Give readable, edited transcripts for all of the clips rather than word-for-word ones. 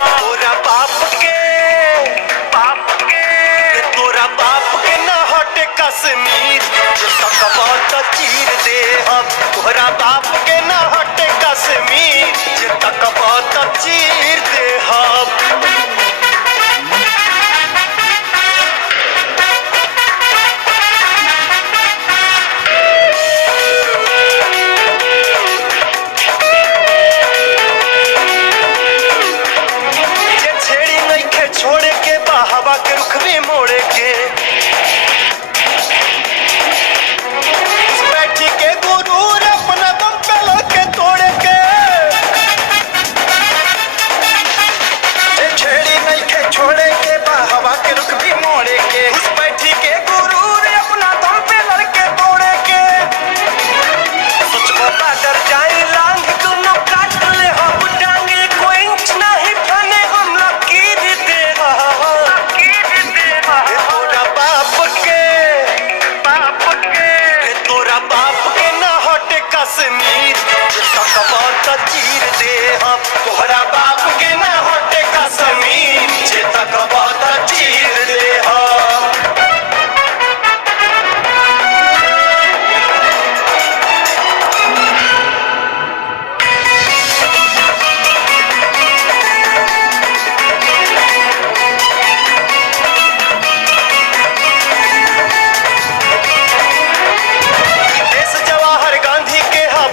तोरा बाप के न हटे कश्मीर तकबा त चीर दे हम। तोरा बाप के न हटे कश्मीर जे तकबा त चीर दे हम। छोड़े के हवा के रुख में मोड़े के बैठी के गुरूर अपना दम पे लड़के तोड़े के छेड़ी नहीं के छोड़े के हवा के रुख भी मोड़े के बैठी के गुरूर अपना दम पे लड़के तोड़े के सोचबो डर जाए लांग दोनों काट ले हम टांगे कोई इंच नहीं फने हम लकीर दे। कश्मीर तकबा त चीर दे हम। तोहरा बाप के न हटे कश्मीर जे तकबा त चीर दे हम।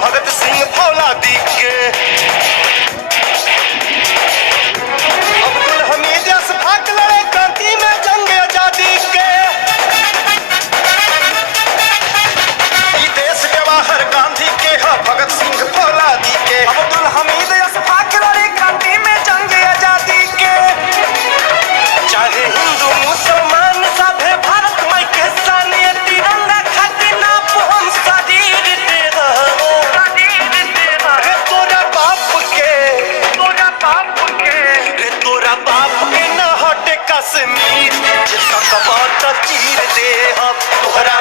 भगत सिंह फौलादी के अब्दुल हमीद अशफाक लड़े क्रांति में जंग आजादी के। देश जवाहर गांधी के भगत सिंह फौलादी के अब्दुल हमीद अशफाक लड़े क्रांति में जंग आजादी के। चाहे हिंदू मुसलमान सभे भारत माई के सानिए तिरंगा खातिर नाप हम शरीर दे कश्मीर तकबा त चीर दे हम। तोहरा